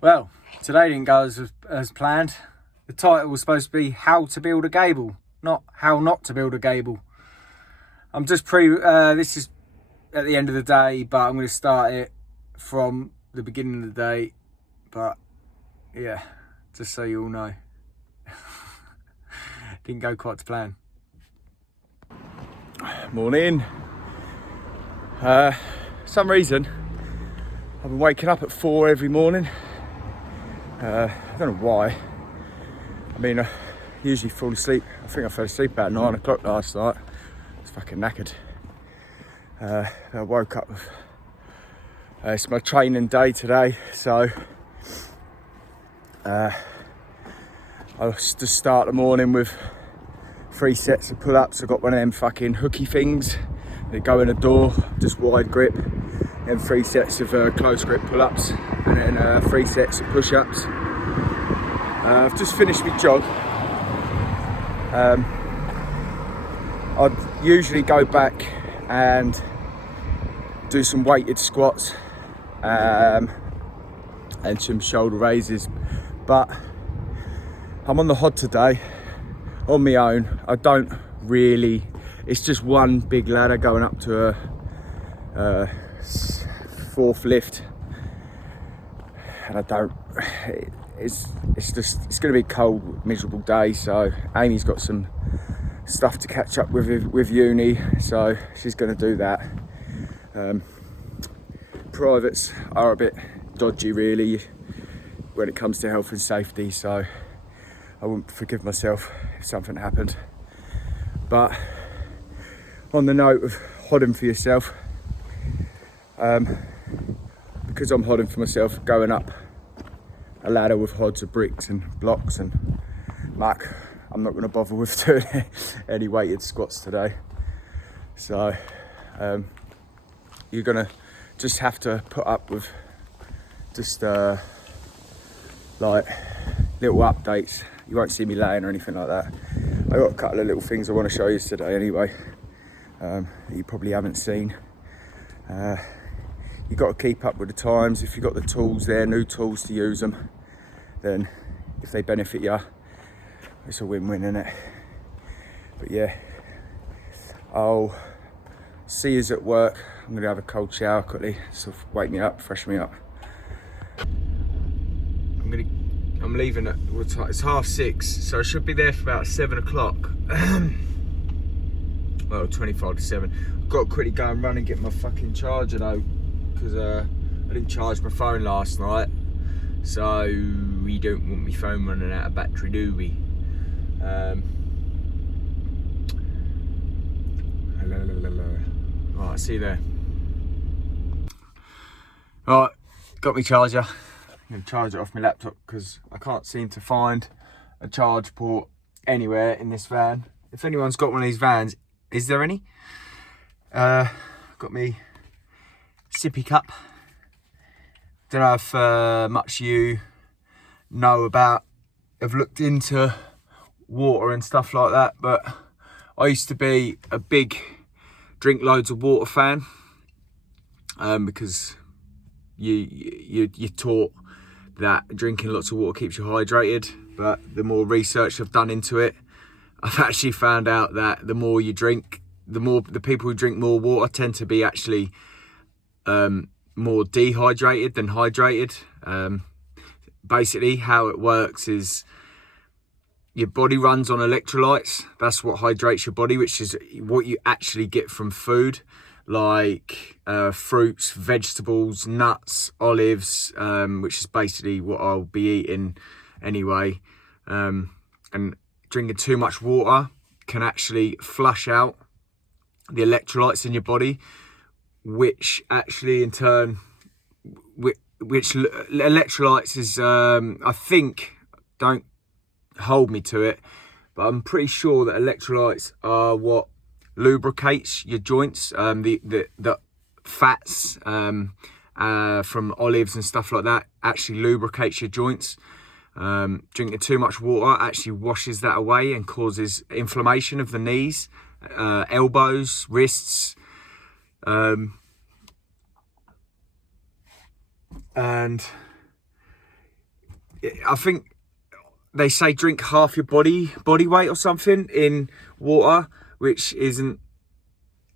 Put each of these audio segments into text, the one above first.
Well, today didn't go as planned. The title was supposed to be How to Build a Gable, not How Not to Build a Gable. I'm just this is at the end of the day, but I'm going to start it from the beginning of the day. But yeah, just so you all know. Didn't go quite to plan. Morning. Some reason I've been waking up at 4 every morning. I don't know why. I mean, I usually fall asleep. I think I fell asleep about 9 o'clock last night. I was fucking knackered. I woke up with, it's my training day today, so I just start the morning with 3 sets of pull-ups. I've got one of them fucking hooky things that go in the door, just wide grip. Then 3 sets of close grip pull-ups, and then 3 sets of push-ups. I've just finished my jog. I'd usually go back and do some weighted squats and some shoulder raises, but I'm on the hod today on my own. I don't really, it's just one big ladder going up to a 4th lift, and I don't, it's going to be a cold, miserable day, so Amy's got some stuff to catch up with uni, so she's going to do that. Privates are a bit dodgy really when it comes to health and safety, so I wouldn't forgive myself if something happened. But on the note of hodding for yourself, because I'm hodding for myself, going up a ladder with hods of bricks and blocks and muck, I'm not going to bother with doing any weighted squats today. So you're going to just have to put up with just like little updates. You won't see me laying or anything like that. I've got a couple of little things I want to show you today anyway, that you probably haven't seen. You've got to keep up with the times. If you've got the tools there, new tools to use them, then if they benefit you, it's a win-win, isn't it? But yeah, I'll see you at work. I'm going to have a cold shower quickly, so wake me up, freshen me up. I'm leaving at, it's 6:30, so I should be there for about 7 o'clock. Well, 25 to 7. I've got to quickly go and run and get my fucking charger though, because I didn't charge my phone last night, so we don't want my phone running out of battery, do we? Alright, see you there. Alright, got my charger. I'm going to charge it off my laptop because I can't seem to find a charge port anywhere in this van. If anyone's got one of these vans, is there any? Got me sippy cup. Don't know if much you know about, have looked into water and stuff like that, but I used to be a big drink loads of water fan, because you're taught that drinking lots of water keeps you hydrated, but the more research I've done into it, I've actually found out that the more you drink, the people who drink more water tend to be actually more dehydrated than hydrated. Basically how it works is your body runs on electrolytes. That's what hydrates your body, which is what you actually get from food, like fruits, vegetables, nuts, olives, which is basically what I'll be eating anyway. And drinking too much water can actually flush out the electrolytes in your body, which actually in turn, which electrolytes is, I think, don't hold me to it, but I'm pretty sure that electrolytes are what lubricates your joints. The fats from olives and stuff like that actually lubricates your joints. Drinking too much water actually washes that away and causes inflammation of the knees, elbows, wrists, and I think they say drink half your body weight or something in water, which isn't.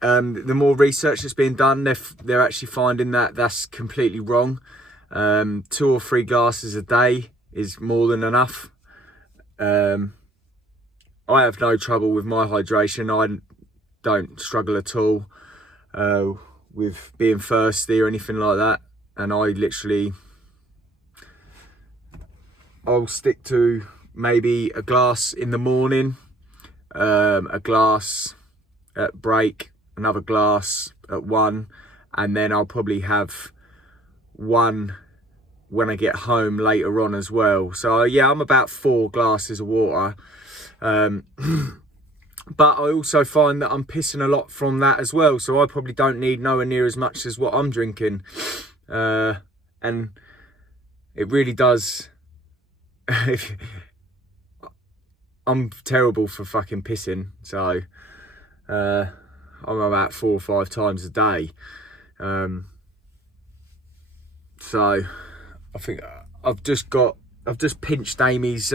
The more research that's being done, they're actually finding that that's completely wrong. 2 or 3 glasses a day is more than enough. I have no trouble with my hydration. I don't struggle at all with being thirsty or anything like that. And I'll stick to maybe a glass in the morning, a glass at break, another glass at 1, and then I'll probably have 1 when I get home later on as well. So yeah, I'm about 4 glasses of water. But I also find that I'm pissing a lot from that as well. So I probably don't need nowhere near as much as what I'm drinking. And it really does. I'm terrible for fucking pissing. So I'm about 4 or 5 times a day. So I think I've just pinched Amy's,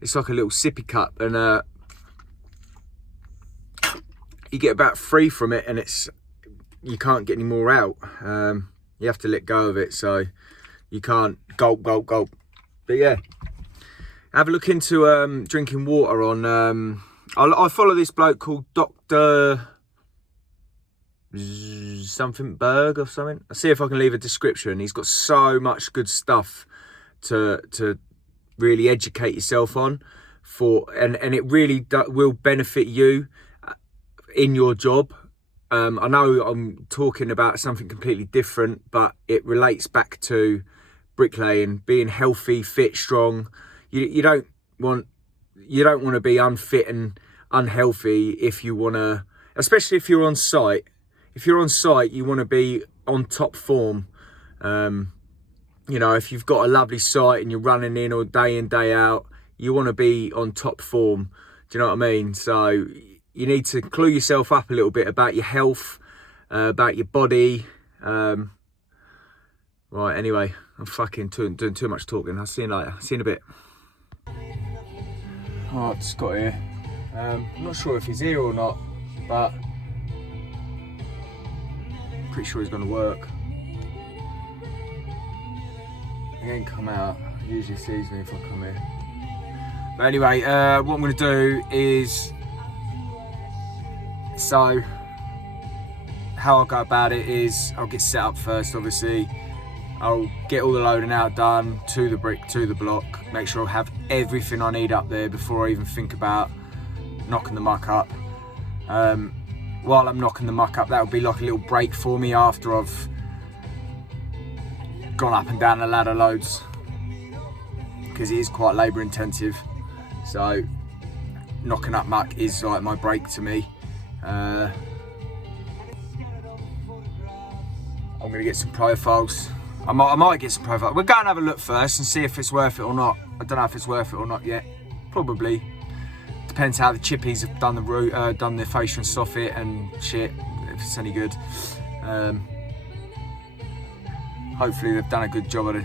it's like a little sippy cup, and you get about 3 from it, and you can't get any more out. You have to let go of it, so you can't gulp. But yeah, have a look into drinking water on. I follow this bloke called Dr. something Berg or something. I'll see if I can leave a description. He's got so much good stuff to really educate yourself on and it really will benefit you in your job. I know I'm talking about something completely different, but it relates back to bricklaying, being healthy, fit, strong. You don't want to be unfit and unhealthy if you want to, especially if you're on site. If you're on site, you want to be on top form. You know, if you've got a lovely site and you're running in all day in, day out, you want to be on top form. Do you know what I mean? So you need to clue yourself up a little bit about your health, about your body. Right, anyway, I'm fucking doing too much talking. I'll see you later. See you in a bit. Oh, Scott here. I'm not sure if he's here or not, but pretty sure he's going to work. He ain't come out. He usually sees me if I come here. But anyway, what I'm going to do is, so how I'll go about it is I'll get set up first, obviously. I'll get all the loading out done to the brick, to the block, make sure I have everything I need up there before I even think about knocking the muck up. While I'm knocking the muck up, that'll be like a little break for me after I've gone up and down the ladder loads, because it is quite labour intensive. So knocking up muck is like my break to me. I'm gonna get some profiles. I might get some profiles. We're going to have a look first and see if it's worth it or not. I don't know if it's worth it or not yet. Probably. Depends how the chippies have done done the fascia and soffit and shit, if it's any good. Hopefully they've done a good job of the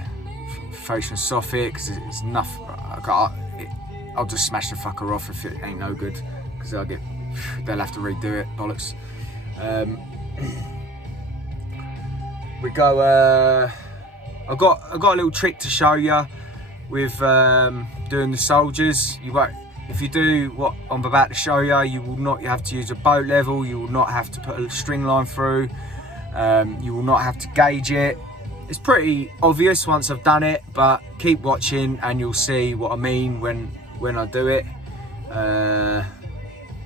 fascia and soffit, because it's enough. I'll just smash the fucker off if it ain't no good, because they'll have to redo it, bollocks. We go. I got a little trick to show you with doing the soldiers. You won't. If you do what I'm about to show you, you will not have to use a boat level. You will not have to put a string line through. You will not have to gauge it. It's pretty obvious once I've done it, but keep watching and you'll see what I mean when I do it.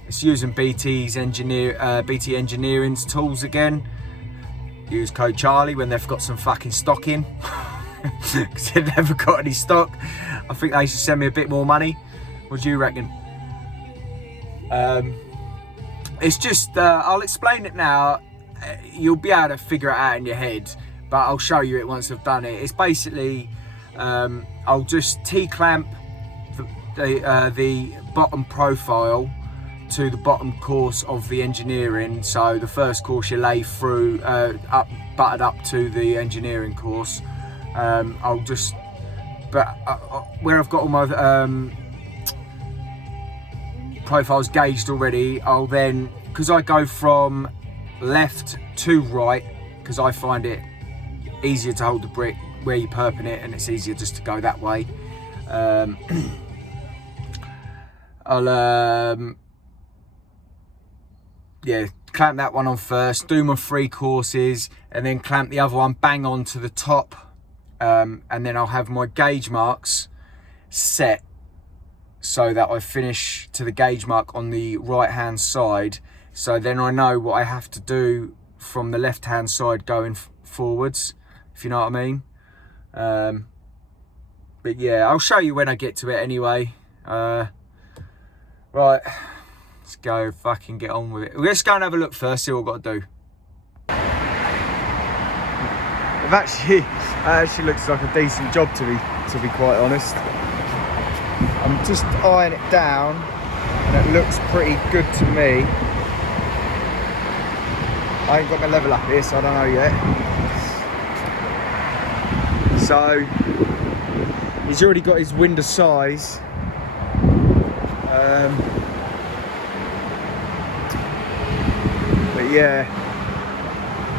It's using BT Engineering's tools again. Use code Charlie when they've got some fucking stock in, because they've never got any stock. I think they should send me a bit more money. What do you reckon? It's just, I'll explain it now. You'll be able to figure it out in your head, but I'll show you it once I've done it. It's basically, I'll just T-clamp the bottom profile to the bottom course of the engineering. So the first course you lay through, butted up to the engineering course. I'll just but where I've got all my profiles gauged already, I'll then, because I go from left to right, because I find it easier to hold the brick where you're perping it, and it's easier just to go that way. I'll yeah, clamp that one on first, do my 3 courses, and then clamp the other one bang on to the top, and then I'll have my gauge marks set so that I finish to the gauge mark on the right hand side, so then I know what I have to do from the left hand side going forwards, if you know what I mean. But yeah, I'll show you when I get to it anyway. Right, let's go fucking get on with it. Let's go and have a look first, see what I've got to do. It actually looks like a decent job, to be quite honest. I'm just eyeing it down and it looks pretty good to me. I ain't got my level up here, so I don't know yet. So he's already got his window size. But yeah,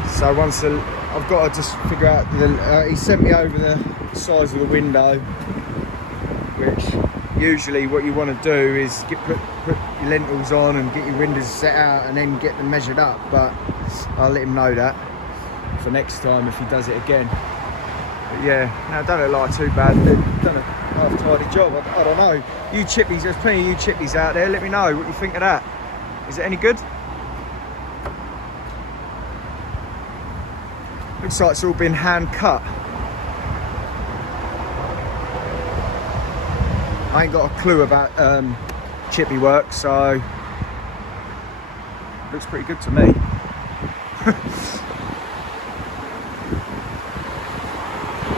so I've got to just figure out he sent me over the size of the window, which usually what you want to do is put your lintels on and get your windows set out and then get them measured up, but I'll let him know that for next time if he does it again. But yeah, no, it don't look like too bad. They've done a half tidy job. I don't know. You chippies, there's plenty of you chippies out there. Let me know what you think of that. Is it any good? Looks like it's all been hand cut. I ain't got a clue about chippy work, so looks pretty good to me.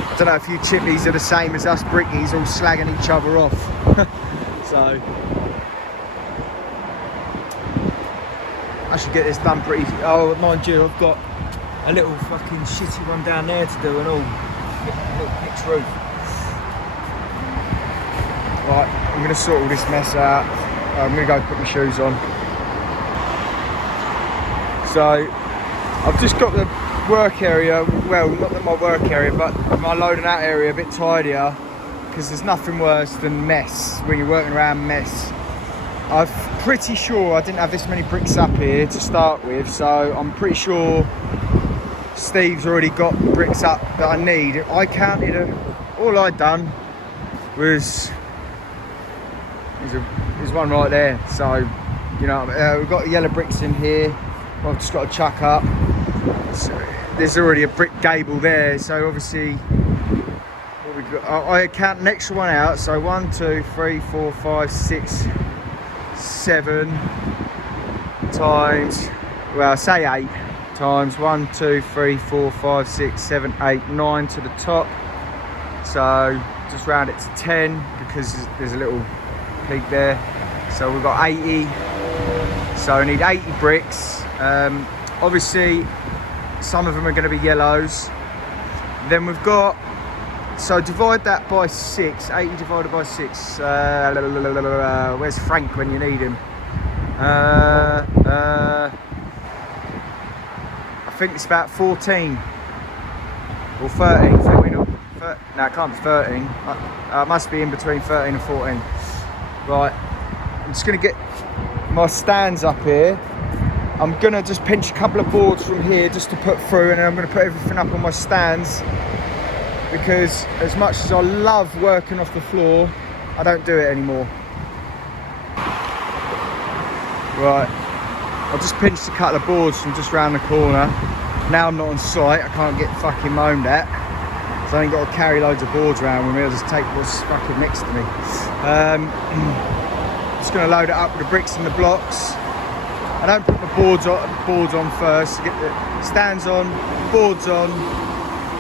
I don't know if you chippies are the same as us brickies, all slagging each other off. So I should get this done pretty. Oh, mind you, I've got a little fucking shitty one down there to do and all. A little pitch roof. Right, I'm going to sort all this mess out. I'm going to go put my shoes on. So I've just got the work area, well, not my work area, but my loading out area a bit tidier, because there's nothing worse than mess when you're working around mess. I'm pretty sure I didn't have this many bricks up here to start with, so I'm pretty sure Steve's already got the bricks up that I need. I counted all I'd done was there's one right there, so you know, we've got the yellow bricks in here. I've just got to chuck up. So there's already a brick gable there, so obviously what we've got, I count an extra one out, so 1 2 3 4 5 6 7 times, well, I say 8 times 1 2 3 4 5 6 7 8 9 to the top, so just round it to 10 because there's a little peak there. So we've got 80, so I need 80 bricks. Obviously some of them are going to be yellows. Then we've got, so divide that by 6, 80 divided by 6, where's Frank when you need him? I think it's about 14 or 13, 14 or no, it can't be 13, it must be in between 13 and 14. Right, I'm just going to get my stands up here. I'm going to just pinch a couple of boards from here just to put through, and then I'm going to put everything up on my stands, because as much as I love working off the floor, I don't do it anymore. Right, I just pinched a couple of boards from just round the corner. Now I'm not on site, I can't get fucking moaned at, so I ain't got to carry loads of boards around with me. I'll just take what's fucking next to me. Just going to load it up with the bricks and the blocks. I don't put the boards on first, to get the stands on, boards on,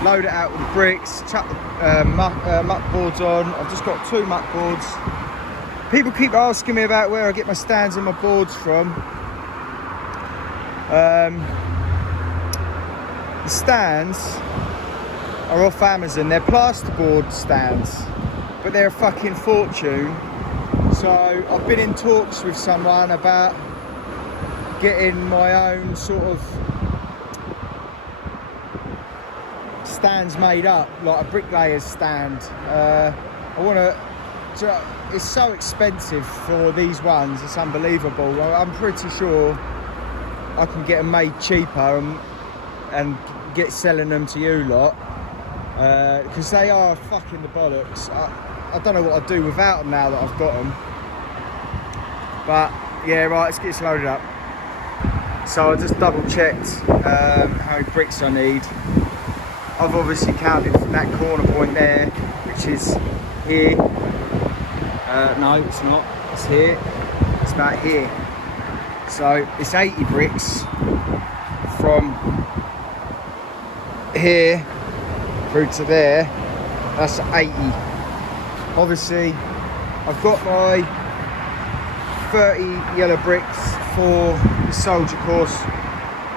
load it out with the bricks, chuck the muck boards on. I've just got 2 muck boards. People keep asking me about where I get my stands and my boards from. The stands are off Amazon. They're plasterboard stands. but they're a fucking fortune. So I've been in talks with someone about getting my own sort of stands made up, like a bricklayer's stand. I want to, it's so expensive for these ones, it's unbelievable. I'm pretty sure I can get them made cheaper and get selling them to you lot, because they are fucking the bollocks. I don't know what I'd do without them now that I've got them. But yeah, right, let's get this loaded up. So I just double checked how many bricks I need. I've obviously counted from that corner point there, which is here. No, it's not, it's here. It's about here. So it's 80 bricks from here through to there. That's 80. Obviously, I've got my 30 yellow bricks for the soldier course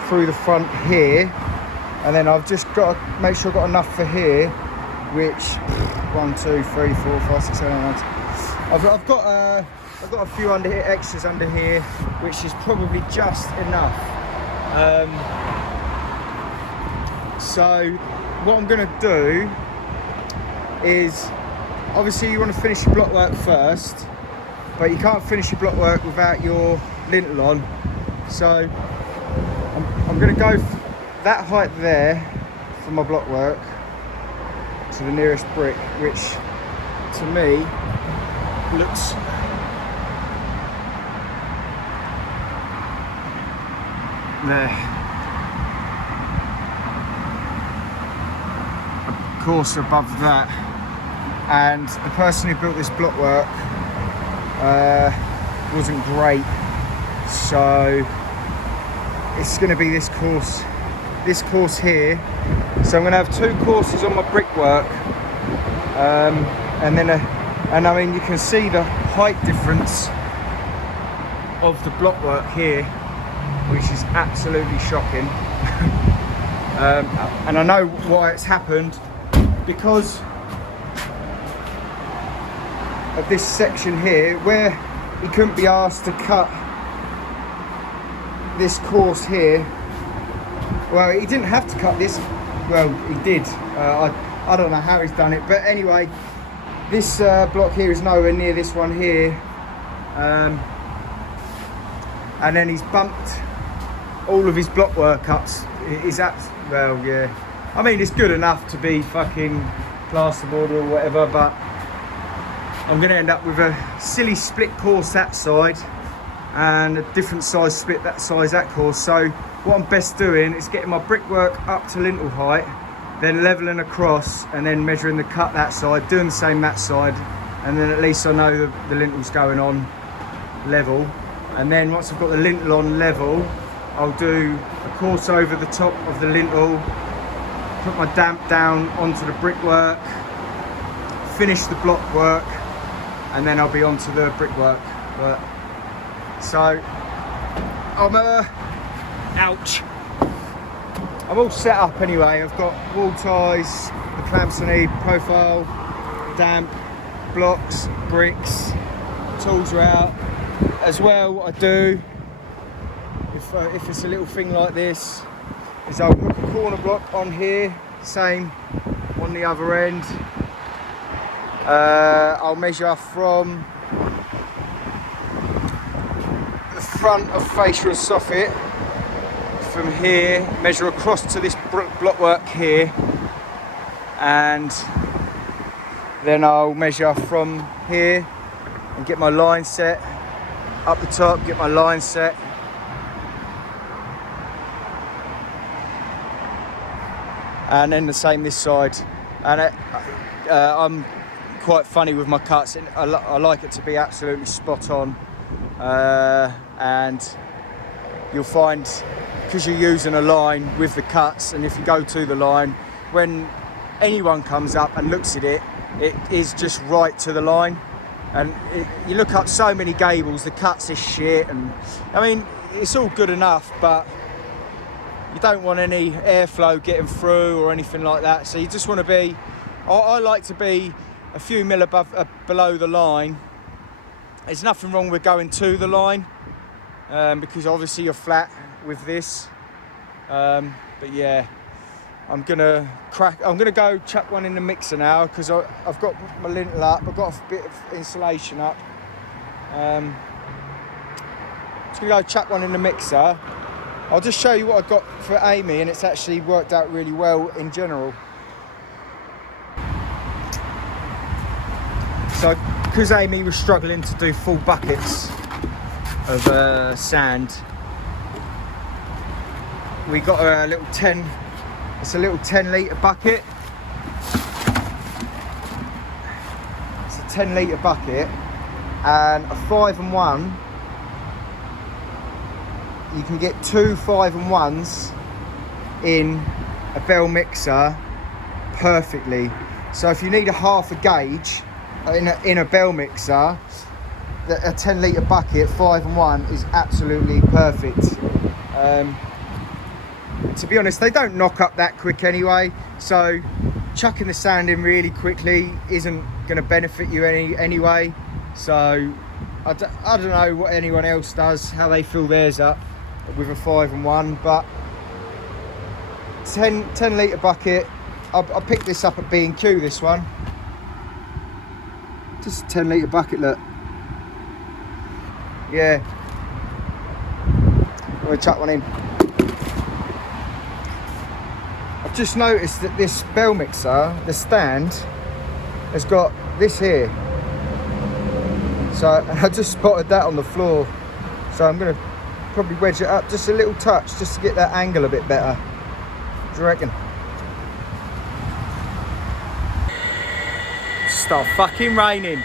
through the front here, and then I've just got to make sure I've got enough for here, which 1, 2, 3, 4, 5, 6, 7, 8, 9. I've got a few under here, extras under here, which is probably just enough. So what I'm going to do is, obviously you want to finish your block work first, but you can't finish your block work without your lintel on. So I'm going to go that height there for my block work to the nearest brick, which to me looks there. Of course, above that, and the person who built this block work wasn't great, so it's going to be this course here. So I'm going to have 2 courses on my brickwork, and then and I mean, you can see the height difference of the block work here, which is absolutely shocking. And I know why it's happened, because of this section here where he couldn't be asked to cut this course here. Well, he didn't have to cut this. Well, he did. I don't know how he's done it, but anyway, this block here is nowhere near this one here, and then he's bumped all of his block work ups. Well, yeah, I mean, it's good enough to be fucking plasterboard or whatever, but I'm going to end up with a silly split course that side and a different size split that size that course. So what I'm best doing is getting my brickwork up to lintel height, then leveling across and then measuring the cut that side, doing the same that side, and then at least I know the lintel's going on level. And then once I've got the lintel on level, I'll do a course over the top of the lintel, put my damp down onto the brickwork, finish the block work, and then I'll be onto the brickwork. But so I'm ouch. I'm all set up anyway. I've got wall ties, the clamps I need, profile, damp, blocks, bricks, tools are out. As well, what I do, if it's a little thing like this, is I'll hook a corner block on here, same on the other end. I'll measure from the front of fascia and soffit, from here, measure across to this block work here, and then I'll measure from here and get my line set up the top, get my line set, and then the same this side. And I'm quite funny with my cuts, and I like it to be absolutely spot on, and you'll find, because you're using a line with the cuts, and if you go to the line, when anyone comes up and looks at it, it is just right to the line. And you look up so many gables, the cuts is shit, and I mean, it's all good enough, but you don't want any airflow getting through or anything like that. So you just want to be, I like to be a few mil below the line. There's nothing wrong with going to the line, because obviously you're flat with this. But yeah, I'm gonna go chuck one in the mixer now, because I've got my lintel up, I've got a bit of insulation up. Just gonna go chuck one in the mixer. I'll just show you what I got for Amy, and it's actually worked out really well in general. So, because Amy was struggling to do full buckets of sand, we got her a little 10 litre bucket. It's a 10 litre bucket, and a 5-in-1. You can get 2 5-in-1s in a bell mixer perfectly. So if you need a half a gauge in a bell mixer, a 10 litre bucket 5-in-1 is absolutely perfect. To be honest, they don't knock up that quick anyway, so chucking the sand in really quickly isn't going to benefit you anyway. So I don't know what anyone else does, how they fill theirs up with a 5-in-1, but 10 litre bucket. I picked this up at B&Q, this one. Just a 10 litre bucket, look. Yeah. I'm going to chuck one in. I've just noticed that this bell mixer, the stand, has got this here. So I just spotted that on the floor. So I'm going to probably wedge it up just a little touch, just to get that angle a bit better. What do you reckon? Start fucking raining.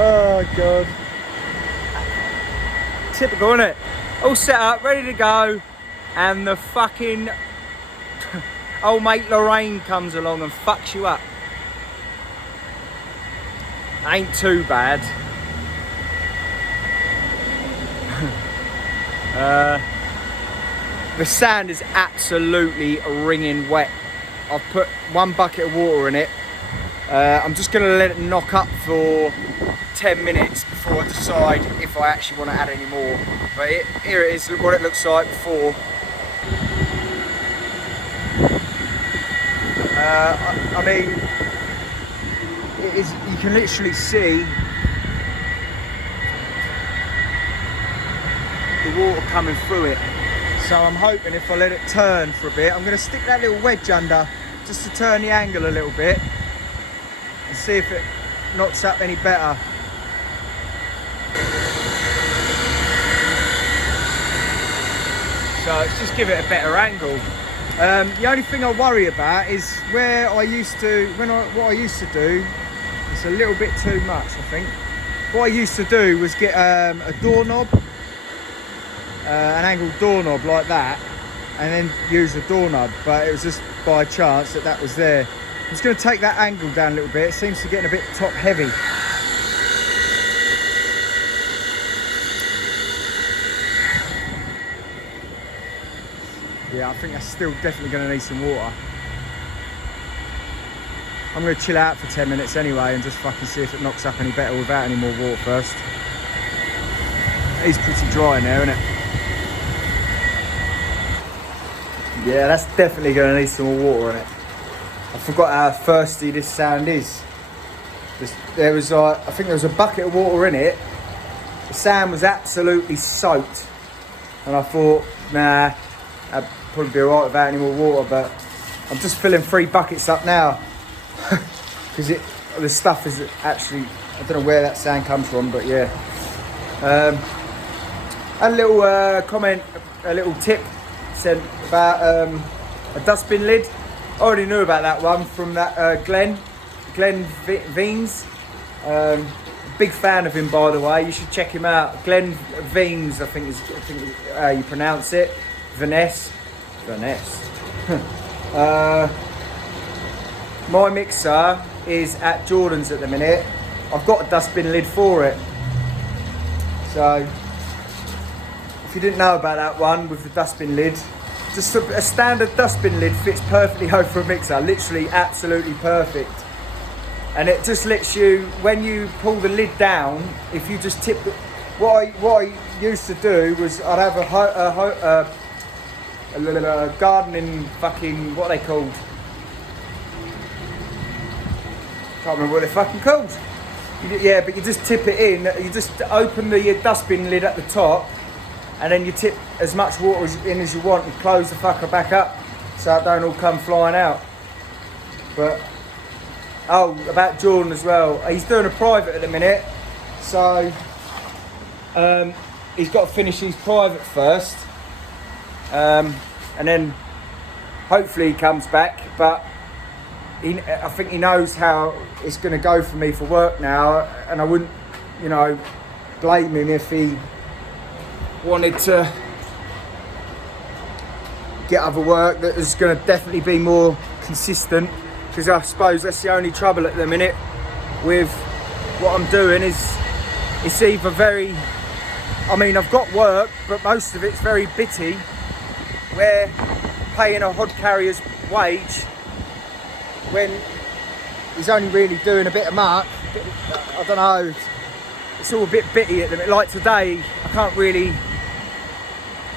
Oh god. Typical, isn't it? All set up, ready to go, and the fucking old mate Lorraine comes along and fucks you up. Ain't too bad. The sand is absolutely wringing wet. I've put 1 bucket of water in it. I'm just going to let it knock up for 10 minutes before I decide if I actually want to add any more. But here it is, what it looks like before. I mean, it is, you can literally see the water coming through it. So I'm hoping if I let it turn for a bit, I'm going to stick that little wedge under just to turn the angle a little bit and see if it knocks up any better. So let's just give it a better angle. The only thing I worry about is where I used to, what I used to do, it's a little bit too much, I think. What I used to do was get a doorknob, an angled doorknob like that, and then use the doorknob, but it was just by chance that was there. I'm just going to take that angle down a little bit. It seems to get a bit top heavy. Yeah, I think that's still definitely going to need some water. I'm going to chill out for 10 minutes anyway and just fucking see if it knocks up any better without any more water first. It is pretty dry in there, isn't it? Yeah, that's definitely going to need some more water in it. I forgot how thirsty this sand is. There was I think there was a bucket of water in it. The sand was absolutely soaked. And I thought, nah, that'd probably be alright without any more water, but I'm just filling 3 buckets up now. Because the stuff is actually, I don't know where that sand comes from, but yeah. A little comment, a little tip sent about a dustbin lid. I already knew about that one from that Glenn Veens. Big fan of him, by the way. You should check him out. Glenn Veens, I think is how you pronounce it. Vanessa. My mixer is at Jordan's at the minute. I've got a dustbin lid for it. So if you didn't know about that one with the dustbin lid, just a standard dustbin lid fits perfectly over a mixer, literally absolutely perfect. And it just lets you, when you pull the lid down, if you just tip the, what I used to do was I'd have a gardening fucking, what are they called? Can't remember what they're fucking called. Yeah, but you just tip it in, you just open the dustbin lid at the top, and then you tip as much water in as you want and close the fucker back up so it don't all come flying out. But, oh, about Jordan as well. He's doing a private at the minute, so he's got to finish his private first, and then hopefully he comes back. But I think he knows how it's going to go for me for work now, and I wouldn't, you know, blame him if he wanted to get other work that is going to definitely be more consistent, because I suppose that's the only trouble at the minute with what I'm doing is it's either very, I mean, I've got work, but most of it's very bitty, where paying a hod carrier's wage when he's only really doing a bit of muck, I don't know, it's all a bit bitty at the minute. Like today, I can't really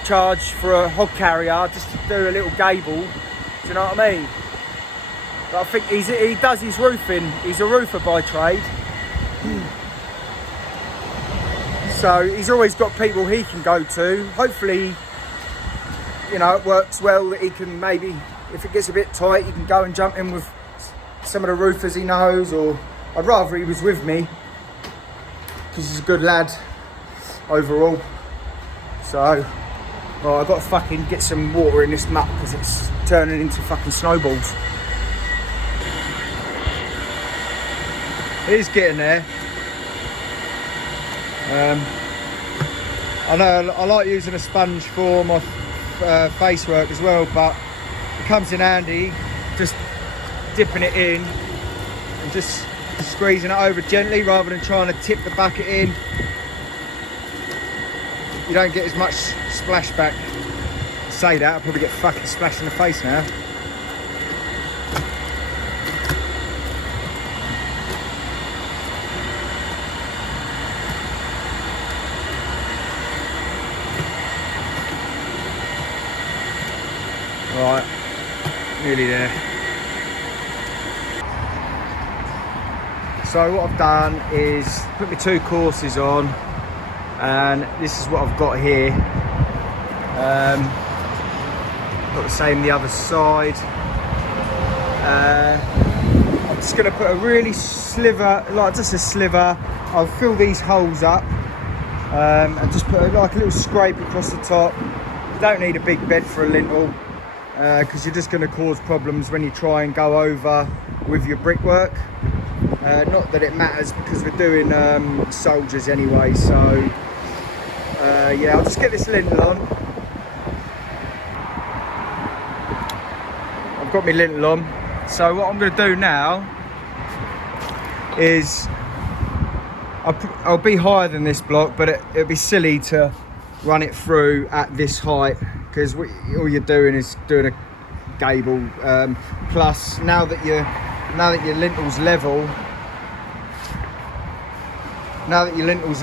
charge for a hod carrier just to do a little Gable, do you know what I mean? But I think he does his roofing, he's a roofer by trade. So he's always got people he can go to. Hopefully, you know, it works well that he can maybe, if it gets a bit tight, he can go and jump in with some of the roofers he knows, or I'd rather he was with me because he's a good lad overall. So, well, I've got to fucking get some water in this muck because it's turning into fucking snowballs. It is getting there. I know I like using a sponge for my face work as well, but it comes in handy just dipping it in and just squeezing it over gently rather than trying to tip the bucket in. You don't get as much splashback. Say that, I'll probably get fucking splashed in the face now. Right, nearly there. So what I've done is put my 2 courses on, and this is what I've got here. Got the same the other side. I'm just going to put a really sliver, like just a sliver. I'll fill these holes up and just put like a little scrape across the top. You don't need a big bed for a lintel, because you're just going to cause problems when you try and go over with your brickwork. Not that it matters because we're doing soldiers anyway, so yeah, I'll just get this lintel on. I've got my lintel on, so what I'm going to do now is I'll be higher than this block, but it'd be silly to run it through at this height, because all you're doing is doing a Gable. Plus, now that your lintel's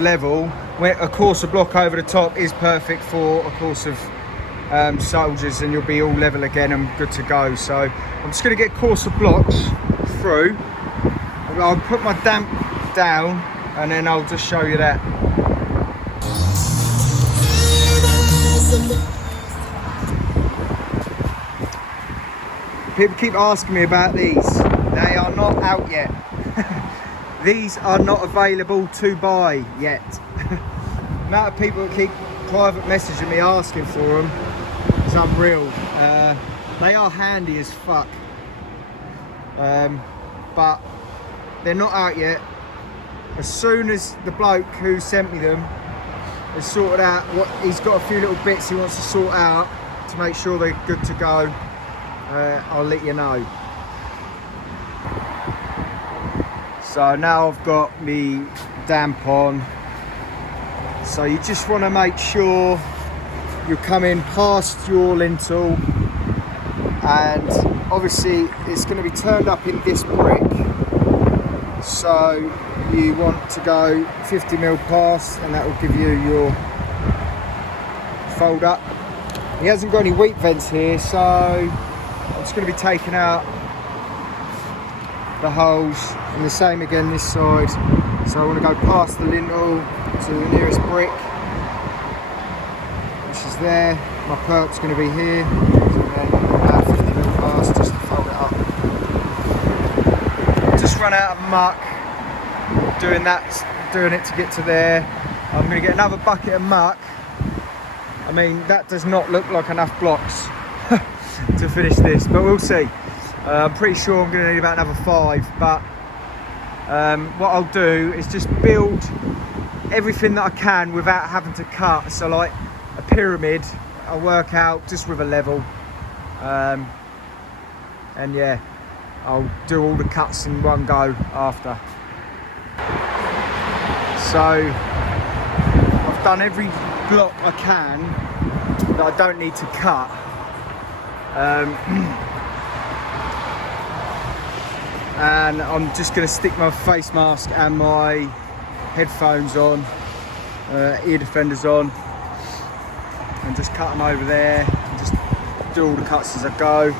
level, where a course of block over the top is perfect for a course of soldiers, and you'll be all level again and good to go. So I'm just going to get course of blocks through. I'll put my damp down and then I'll just show you that. People keep asking me about these. They are not out yet. These are not available to buy yet. The amount of people that keep private messaging me asking for them is unreal. They are handy as fuck, but they're not out yet. As soon as the bloke who sent me them has sorted out what he's got, a few little bits he wants to sort out to make sure they're good to go, I'll let you know. So now I've got me damp on. So you just want to make sure you'll come in past your lintel, and obviously it's going to be turned up in this brick, so you want to go 50mm past, and that will give you your fold up. He hasn't got any weep vents here, so I'm just going to be taking out the holes, and the same again this side. So I want to go past the lintel to the nearest brick, which is there. My perk's going to be here, so then about 50mm past just to fold it up. Just run out of muck doing it to get to there. I'm going to get another bucket of muck. I mean, that does not look like enough blocks to finish this, but we'll see. I'm pretty sure I'm going to need about another 5, but what I'll do is just build everything that I can without having to cut. So like a pyramid, I'll work out just with a level, and yeah, I'll do all the cuts in one go after. So I've done every block I can that I don't need to cut. And I'm just going to stick my face mask and my headphones on, ear defenders on, and just cut them over there, and just do all the cuts as I go.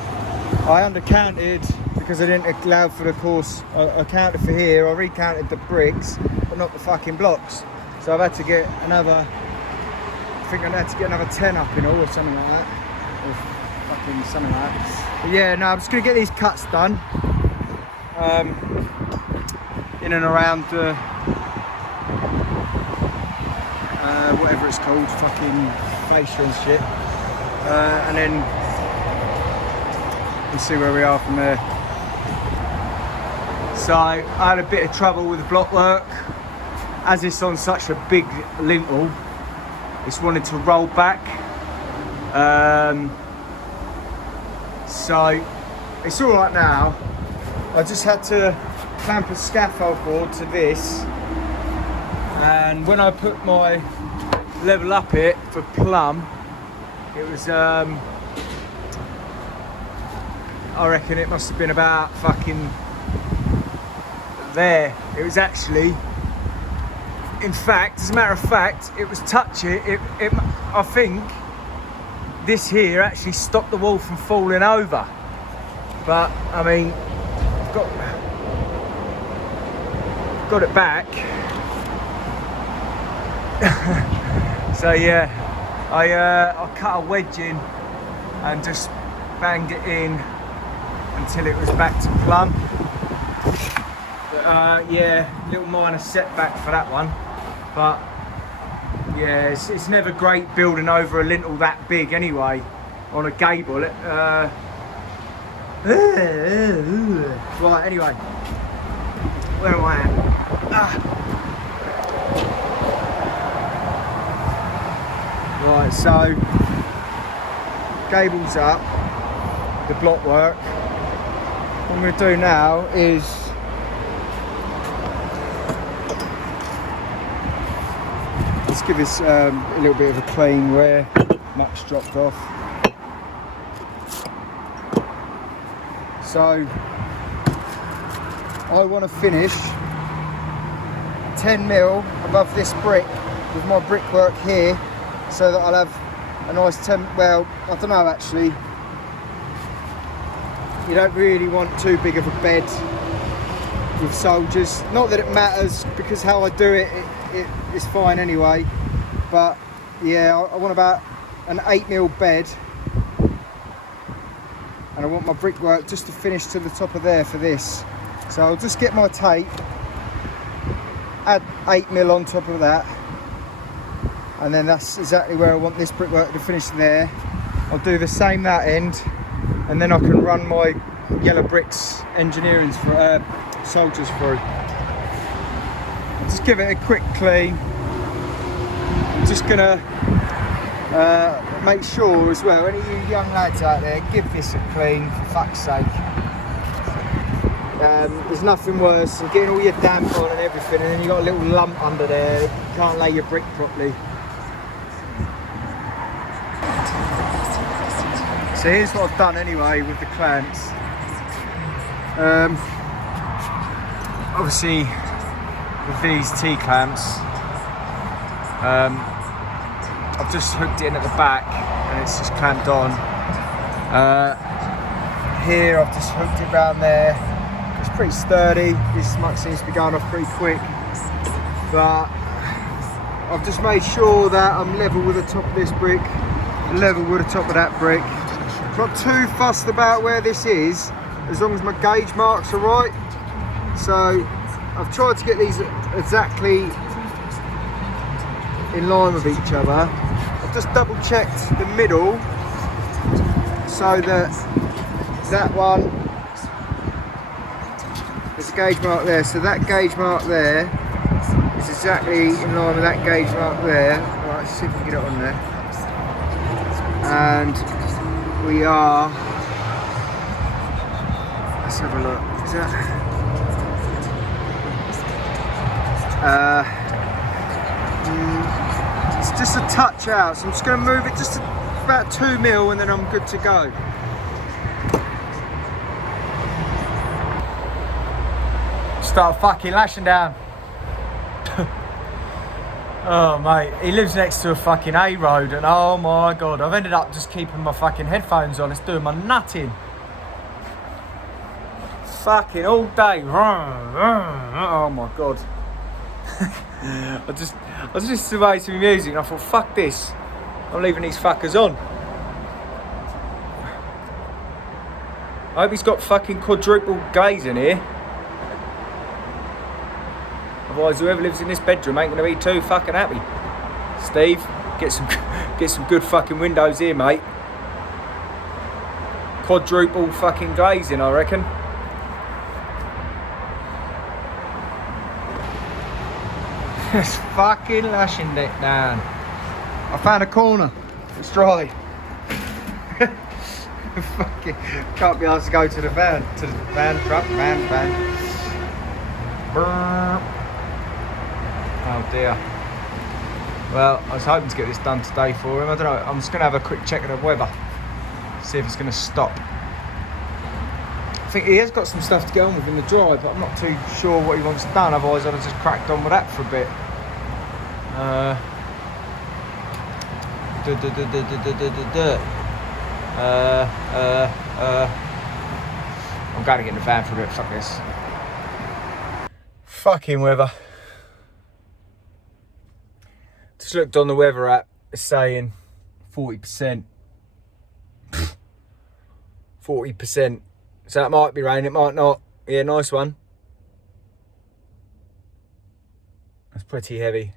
I undercounted because I didn't allow for the course. I counted for here, I recounted the bricks, but not the fucking blocks. So I've had to get another, I think I had to get another 10 up in all, or something like that, or fucking something like that. But yeah, no, I'm just going to get these cuts done. In and around the whatever it's called, fucking fascia and shit, and then we'll see where we are from there. So I had a bit of trouble with the block work, as it's on such a big lintel. It's wanted to roll back, so it's all right now. I just had to clamp a scaffold board to this, and when I put my level up it for plumb, it was I reckon it must have been about fucking there. It was actually, in fact, as a matter of fact, it was touching it. I think this here actually stopped the wall from falling over, but I mean, got it back. So yeah, I cut a wedge in and just banged it in until it was back to plumb. Yeah, little minor setback for that one, but yeah, it's never great building over a lintel that big anyway on a gable. Right, anyway, where am I at? Right, so Gable's up, the block work. What I'm going to do now is let's give this a little bit of a clean where muck's dropped off. So I want to finish 10mm above this brick with my brickwork here, so that I'll have a nice well, I don't know actually. You don't really want too big of a bed with soldiers. Not that it matters, because how I do it is fine anyway. But yeah, I want about an 8mm bed. And I want my brickwork just to finish to the top of there for this. So I'll just get my tape, add 8mm on top of that, and then that's exactly where I want this brickwork to finish there. I'll do the same that end, and then I can run my yellow bricks engineering for soldiers through. Just give it a quick clean. I'm just gonna make sure as well, any of you young lads out there, give this a clean, for fuck's sake. There's nothing worse than getting all your damp on and everything, and then you got a little lump under there, you can't lay your brick properly. So here's what I've done anyway with the clamps. Obviously with these T-clamps, I've just hooked it in at the back and it's just clamped on. Here I've just hooked it around there. It's pretty sturdy. This much seems to be going off pretty quick, but I've just made sure that I'm level with the top of this brick, level with the top of that brick. Not too fussed about where this is, as long as my gauge marks are right. So I've tried to get these exactly in line with each other. I've just double checked the middle so that that one, there's a gauge mark there, so that gauge mark there is exactly in line with that gauge mark there. Right, let's see if we can get it on there. And we are, let's have a look, is that, it's just a touch out, so I'm just going to move it just about 2 mil and then I'm good to go. Start fucking lashing down. Oh mate, he lives next to a fucking A road and oh my god, I've ended up just keeping my fucking headphones on. It's doing my nutting. Fucking all day. Oh my god. I was just away to music and I thought, fuck this. I'm leaving these fuckers on. I hope he's got fucking quadruple glaze in here. Otherwise, whoever lives in this bedroom ain't gonna be too fucking happy. Steve, get some good fucking windows here, mate. Quadruple fucking glazing, I reckon. It's fucking lashing it down. I found a corner. It's dry. Fucking can't be asked to go to the van, truck. Oh dear. Well, I was hoping to get this done today for him. I don't know, I'm just going to have a quick check of the weather. See if it's going to stop. I think he has got some stuff to get on with in the dry, but I'm not too sure what he wants done. Otherwise I'd have just cracked on with that for a bit. I'm going to get in the van for a bit. Fuck this. Fucking weather. Just looked on the weather app, it's saying 40%. 40%. So it might be rain, it might not. Yeah, nice one. That's pretty heavy.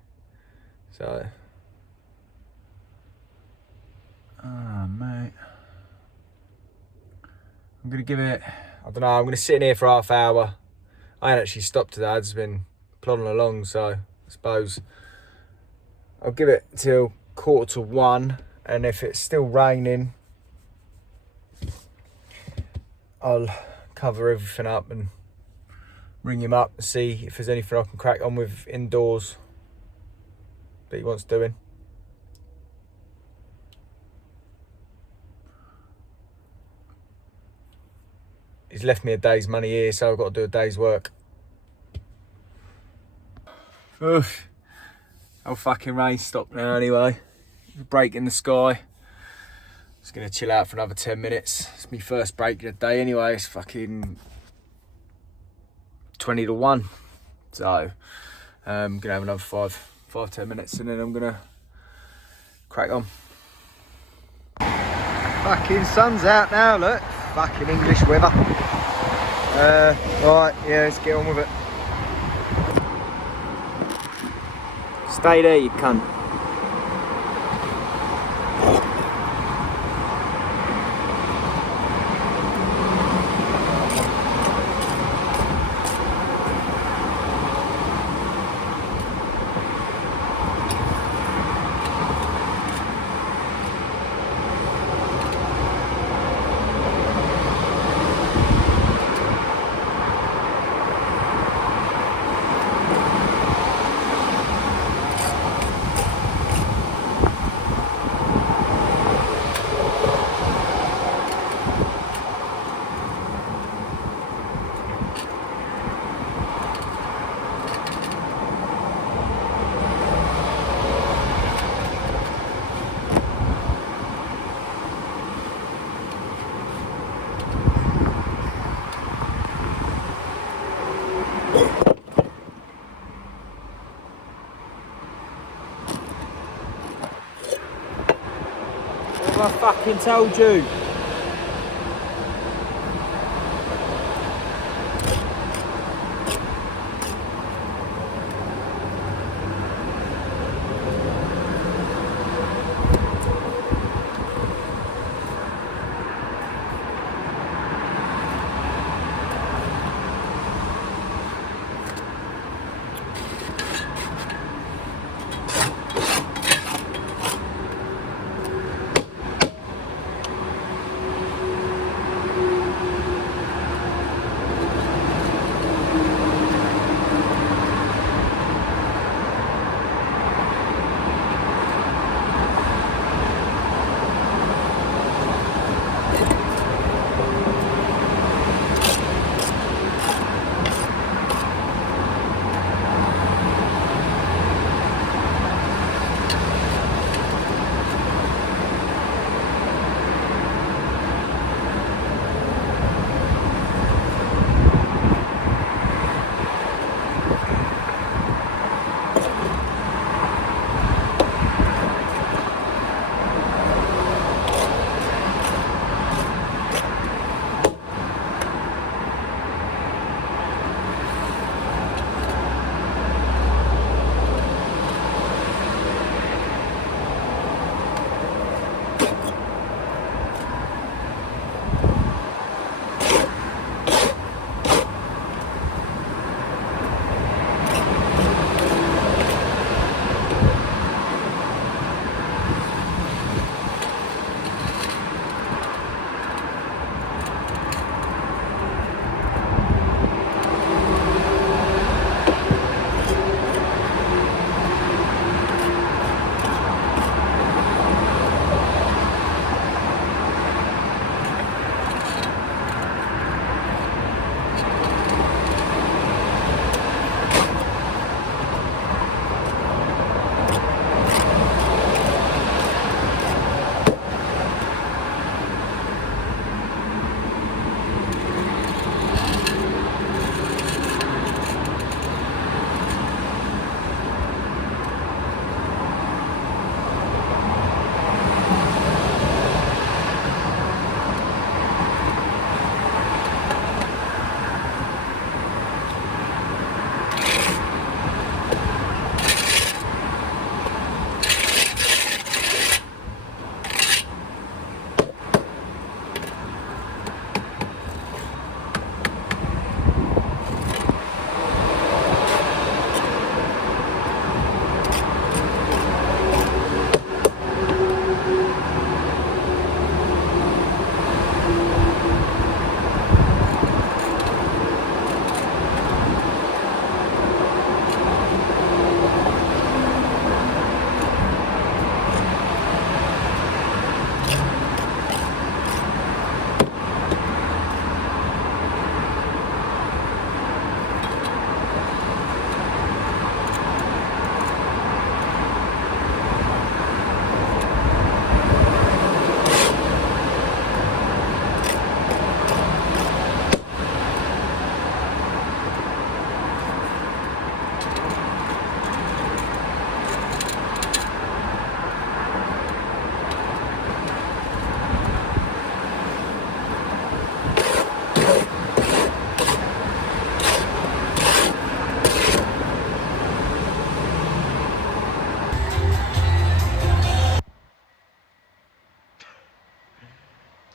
So. Oh, mate. I'm going to give it, I don't know, I'm going to sit in here for half hour. I ain't actually stopped today, I've just been plodding along, so I suppose I'll give it till 1:45, and if it's still raining, I'll cover everything up and ring him up and see if there's anything I can crack on with indoors that he wants doing. He's left me a day's money here, so I've got to do a day's work. Oof. Oh, fucking rain stopped now anyway. Break in the sky. Just gonna chill out for another 10 minutes. It's my first break of the day anyway. It's fucking 20 to 1. So I'm gonna have another 5-10 minutes and then I'm gonna crack on. Fucking sun's out now, look. Fucking English weather. Right, yeah, let's get on with it. Stay there, you cunt. I fucking told you.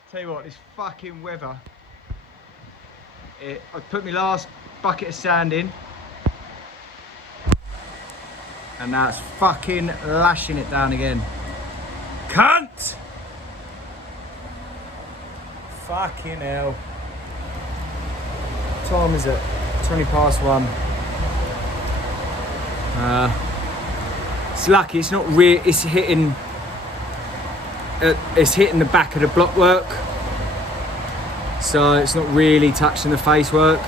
Tell you what, this fucking weather. I put my last bucket of sand in, and now it's fucking lashing it down again. Cunt! Fucking hell. What time is it? 20 past 1. It's lucky it's not real. It's hitting the back of the blockwork, so it's not really touching the face work,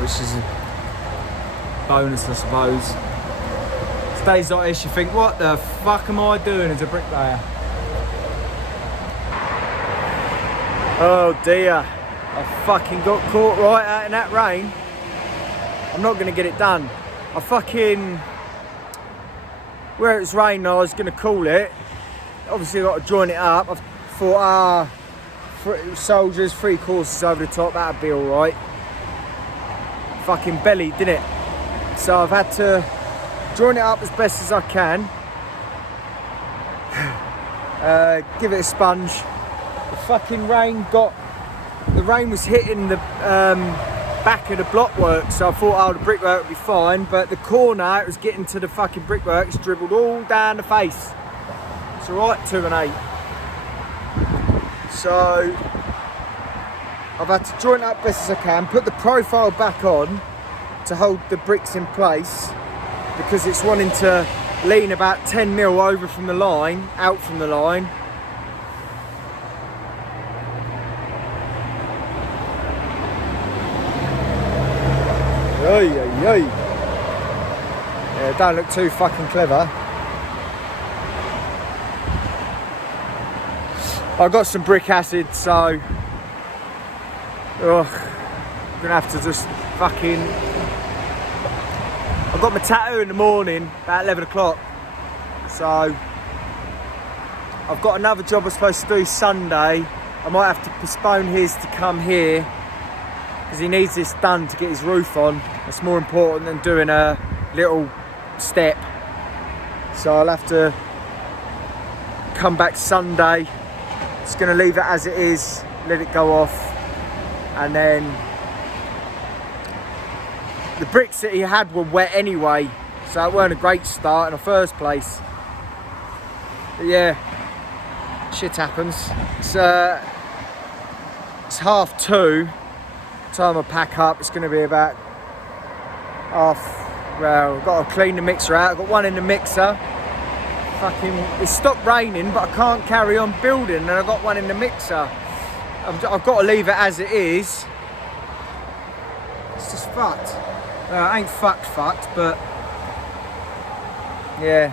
which is a bonus, I suppose. It's days like this you think, what the fuck am I doing as a bricklayer? Oh dear, I fucking got caught right out in that rain. I'm not gonna get it done. Where it's raining, I was gonna call it. Obviously I've got to join it up. I've thought, soldiers, 3 courses over the top, that'd be alright. Fucking belly, didn't it? So I've had to join it up as best as I can. Give it a sponge. The fucking rain was hitting the back of the blockwork, so I thought, oh, the brickwork would be fine, but the corner, it was getting to the fucking brickwork, it's dribbled all down the face. It's alright, 2 and 8. So I've had to join it up best as I can, put the profile back on to hold the bricks in place, because it's wanting to lean about 10 mil over from the line, out from the line. Yeah, don't look too fucking clever. I've got some brick acid, so I'm gonna have to just fucking. I've got my tattoo in the morning about 11 o'clock, so I've got another job I'm supposed to do Sunday. I might have to postpone his to come here because he needs this done to get his roof on. It's more important than doing a little step, so I'll have to come back Sunday. Just gonna leave it as it is, let it go off, and then the bricks that he had were wet anyway, so it weren't a great start in the first place. But yeah, shit happens. It's 2:30. Time I pack up, it's gonna be about well, I've got to clean the mixer out. I've got one in the mixer. Fucking, it stopped raining, but I can't carry on building, and I've got one in the mixer. I've got to leave it as it is. It's just fucked. I ain't fucked, but yeah.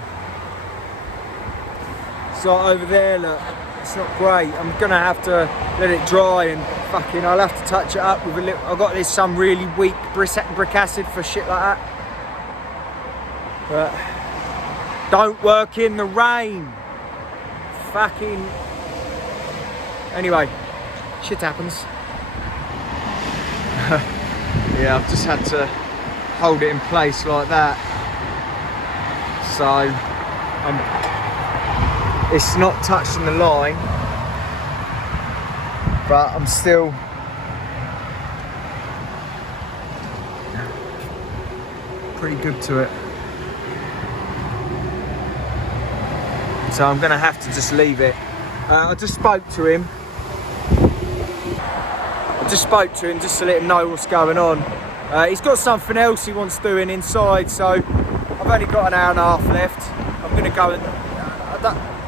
So over there, look, it's not great. I'm gonna have to let it dry, and fucking, I'll have to touch it up with a little. I've got this some really weak brick acid for shit like that. But don't work in the rain. Fucking. Anyway, shit happens. Yeah, I've just had to hold it in place like that. So it's not touching the line, but I'm still pretty good to it. So I'm gonna have to just leave it. I just spoke to him. Just to let him know what's going on. He's got something else he wants doing inside, so I've only got an hour and a half left. I'm gonna go and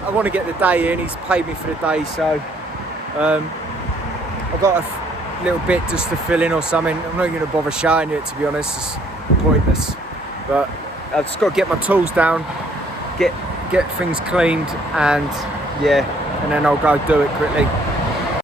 I want to get the day in. He's paid me for the day, so I've got a little bit just to fill in or something. I'm not going to bother showing you it, to be honest. It's pointless. But I've just got to get my tools down, get things cleaned, and yeah, and then I'll go do it quickly.